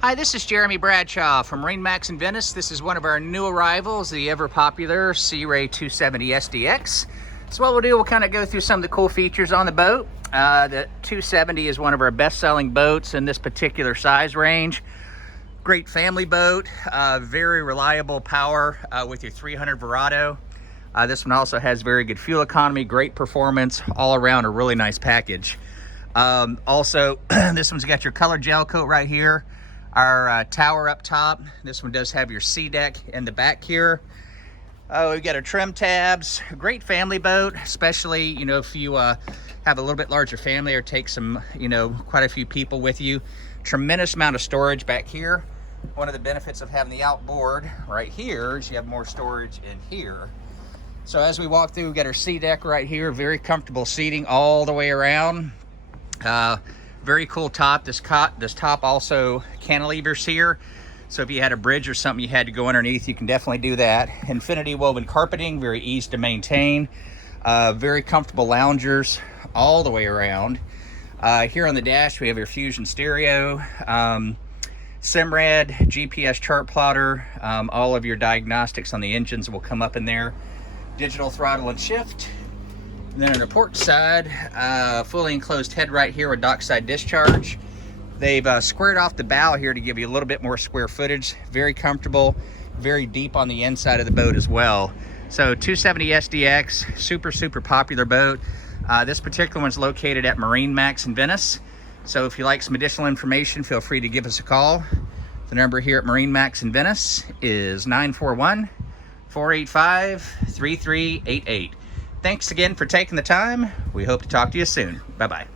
Hi, this is Jeremy Bradshaw from MarineMax in Venice. This is one of our new arrivals, the ever popular Sea Ray 270 SDX. So what we'll do, we'll kind of go through some of the cool features on the boat. The 270 is one of our best-selling boats in this particular size range. Great family boat, very reliable power with your 300 Verado. This one also has very good fuel economy, great performance, all around a really nice package. Also, this one's got your color gel coat right here. Our tower up top. This one does have your sea deck in the back here. We've got our trim tabs. Great family boat, especially, you know, if you have a little bit larger family or take some, you know, quite a few people with you. Tremendous amount of storage back here. One of the benefits of having the outboard right here is you have more storage in here. So as we walk through, we've got our sea deck right here. Very comfortable seating all the way around. Very cool top. This top also cantilevers here. So if you had a bridge or something you had to go underneath, you can definitely do that. Infinity woven carpeting, very easy to maintain. Very comfortable loungers all the way around. Here on the dash, we have your Fusion stereo, Simrad, GPS chart plotter. All of your diagnostics on the engines will come up in there. Digital throttle and shift. And then on the port side, fully enclosed head right here with dockside discharge. They've squared off the bow here to give you a little bit more square footage. Very comfortable, very deep on the inside of the boat as well. So 270 SDX, super popular boat. This particular one's located at MarineMax in Venice. So if you like some additional information, feel free to give us a call. The number here at MarineMax in Venice is 941-485-3388. Thanks again for taking the time. We hope to talk to you soon. Bye-bye.